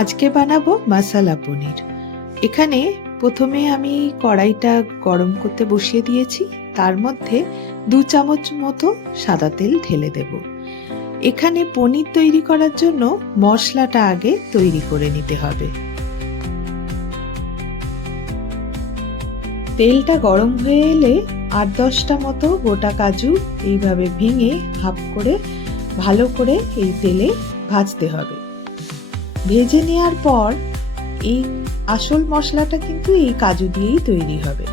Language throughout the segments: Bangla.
আজকে বানাবো মশলা পনির। এখানে প্রথমে আমি কড়াইটা গরম করতে বসিয়ে দিয়েছি। তার মধ্যে 2 চামচ মতো সাদা তেল ঢেলে দেব। এখানে পনির তৈরি করার জন্য মশলাটা আগে তৈরি করে নিতে হবে। তেলটা গরম হয়ে এলে 8-10টা মতো গোটা কাজু এইভাবে ভেঙে হাফ করে ভালো করে এই তেলে ভাজতে হবে। ভেজে নেওয়ার পর এই আসল মশলাটা কিন্তু এই কাজু দিয়েই তৈরি হবে।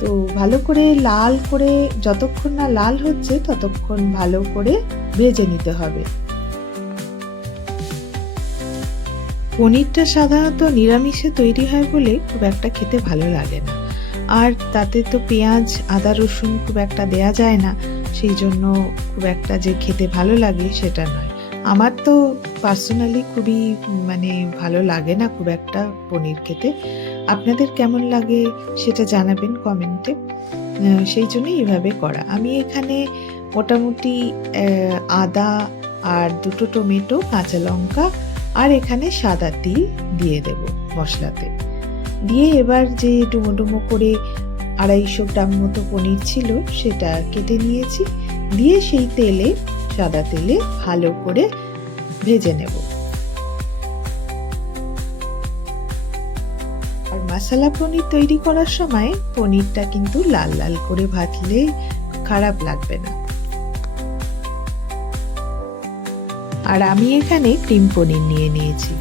তো ভালো করে লাল করে, যতক্ষণ না লাল হচ্ছে ততক্ষণ ভালো করে ভেজে নিতে হবে। পনিরটা সাধারণত নিরামিষে তৈরি হয় বলে খুব একটা খেতে ভালো লাগে না, আর তাতে তো পেঁয়াজ আদা রসুন খুব একটা দেয়া যায় না, সেই জন্য খুব একটা যে খেতে ভালো লাগে সেটা নয়। আমার তো পার্সোনালি খুবই ভালো লাগে না খুব একটা পনির খেতে। আপনাদের কেমন লাগে সেটা জানাবেন কমেন্টে। সেই জন্যই এভাবে করা। আমি এখানে মোটামুটি আদা আর 2টো টমেটো, কাঁচা লঙ্কা আর এখানে সাদা তিল দিয়ে দেব মশলাতে। দিয়ে এবার যে ডুমো ডুমো করে 250 গ্রাম মতো পনির ছিল সেটা কেটে নিয়েছি, দিয়ে সেই তেলে, সাদা তেলে ভালো করে ভেজে নেব। আর মশলা পনির তৈরি করার সময় পনিরটা কিন্তু লাল লাল করে ভাজলে খারাপ লাগবে না। আর আমি এখানে ক্রিম পনির নিয়ে নিয়েছি।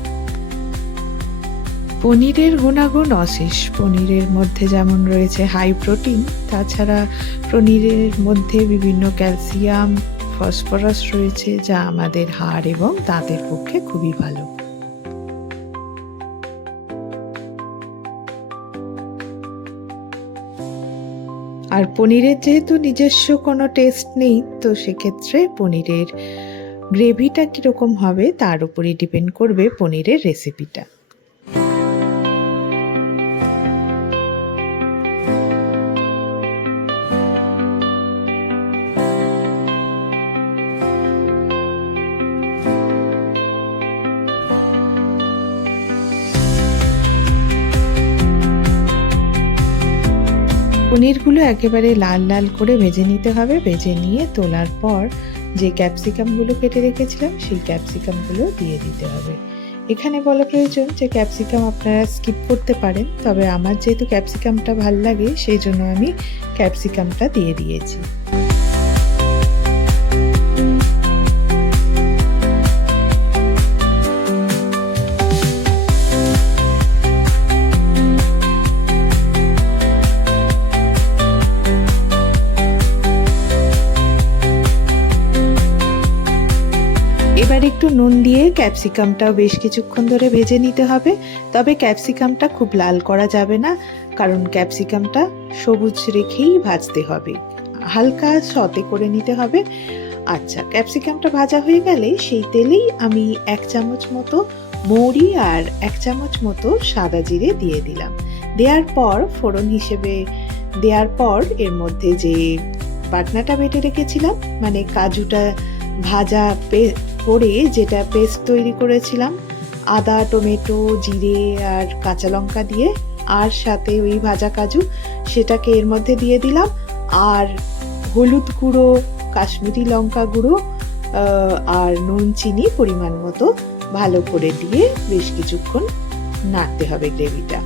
পনিরের গুণাগুণ অশেষ। পনিরের মধ্যে যেমন রয়েছে হাই প্রোটিন, তাছাড়া পনিরের মধ্যে বিভিন্ন ক্যালসিয়াম, ফসফরাস রয়েছে, যা আমাদের হাড় এবং দাঁতের পক্ষে খুবই ভালো। আর পনিরের যেহেতু নিজস্ব কোনো টেস্ট নেই, তো সেক্ষেত্রে পনিরের গ্রেভিটা কীরকম হবে তার উপরই ডিপেন্ড করবে পনিরের রেসিপিটা। পনিরগুলো একেবারে লাল লাল করে ভেজে নিতে হবে। ভেজে নিয়ে তোলার পর যে ক্যাপসিকামগুলো কেটে রেখেছিলাম সেই ক্যাপসিকামগুলো দিয়ে দিতে হবে। এখানে বলা প্রয়োজন যে ক্যাপসিকাম আপনারা স্কিপ করতে পারেন, তবে আমার যেহেতু ক্যাপসিকামটা ভাল লাগে সেই জন্য আমি ক্যাপসিকামটা দিয়ে দিয়েছি। এবার একটু নুন দিয়ে ক্যাপসিকামটাও বেশ কিছুক্ষণ ধরে ভেজে নিতে হবে। তবে ক্যাপসিকামটা খুব লাল করা যাবে না, কারণ ক্যাপসিকামটা সবুজ রেখেই ভাজতে হবে, হালকা সতে করে নিতে হবে। আচ্ছা, ক্যাপসিকামটা ভাজা হয়ে গেলে সেই তেলেই আমি 1 চামচ মতো মৌরি আর 1 চামচ মতো সাদা জিরে দিয়ে দিলাম। দেওয়ার পর ফোড়ন হিসেবে দেওয়ার পর এর মধ্যে যে বাটনাটা বেটে রেখেছিলাম, কাজুটা ভাজা করে যেটা পেস্ট তৈরি করেছিলাম, আদা, টমেটো, জিরে আর কাঁচা লঙ্কা দিয়ে, আর সাথে ওই ভাজা কাজু, সেটাকে এর মধ্যে দিয়ে দিলাম। আর হলুদ গুঁড়ো, কাশ্মীরি লঙ্কা গুঁড়ো আর নুন চিনি পরিমাণ মতো ভালো করে দিয়ে বেশ কিছুক্ষণ নাড়তে হবে গ্রেভিটা।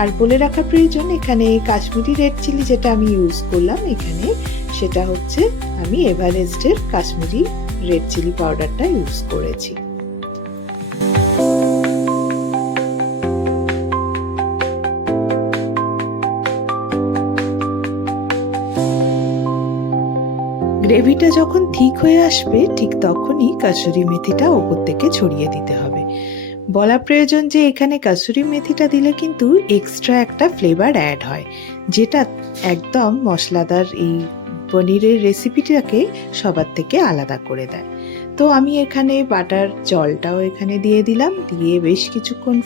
আর বলে রাখা প্রয়োজন, এখানে কাশ্মীরি রেড চিলি যেটা আমি ইউজ করলাম এখানে, সেটা হচ্ছে আমি এভারেস্টের কাশ্মীরি রেড চিলি পাউডারটা ইউজ করেছি। গ্রেভিটা যখন ঠিক হয়ে আসবে ঠিক তখনই কাসুরি মেথিটা ওপর থেকে ছড়িয়ে দিতে হবে। বলা প্রয়োজন যে এখানে কাসুরি মেথিটা দিলে কিন্তু এক্সট্রা একটা ফ্লেভার অ্যাড হয়, যেটা একদম মশলাদার এই পনিরের রেসিপিটাকে সবার থেকে আলাদা করে দেয়। তো আমি এখানে বাটার জলটাও এখানে দিয়ে দিলাম, দিয়ে বেশ কিছুক্ষণ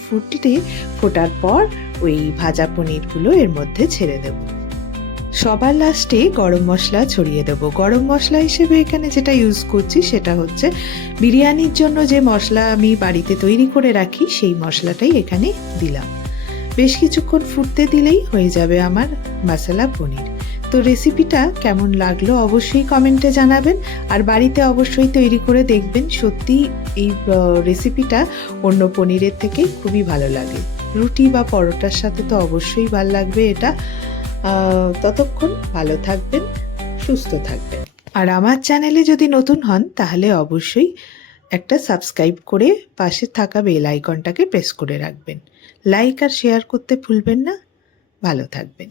ফোটার পর ওই ভাজা পনিরগুলো এর মধ্যে ছেড়ে দেব। সবার লাস্টে গরম মশলা ছড়িয়ে দেবো। গরম মশলা হিসেবে এখানে যেটা ইউজ করছি সেটা হচ্ছে বিরিয়ানির জন্য যে মশলা আমি বাড়িতে তৈরি করে রাখি সেই মশলাটাই এখানে দিলাম। বেশ কিছুক্ষণ ফুটতে দিলেই হয়ে যাবে আমার মশলা পনির। তো রেসিপিটা কেমন লাগলো অবশ্যই কমেন্টে জানাবেন, আর বাড়িতে অবশ্যই তৈরি করে দেখবেন। সত্যি এই রেসিপিটা অন্য পনিরের থেকে খুবই ভালো লাগে। রুটি বা পরোটার সাথে তো অবশ্যই ভালো লাগবে এটা। ততক্ষণ ভালো থাকবেন, সুস্থ থাকবেন। আর আমার চ্যানেলে যদি নতুন হন তাহলে অবশ্যই একটা সাবস্ক্রাইব করে পাশে থাকা বেল আইকনটাকে প্রেস করে রাখবেন। লাইক আর শেয়ার করতে ভুলবেন না। ভালো থাকবেন।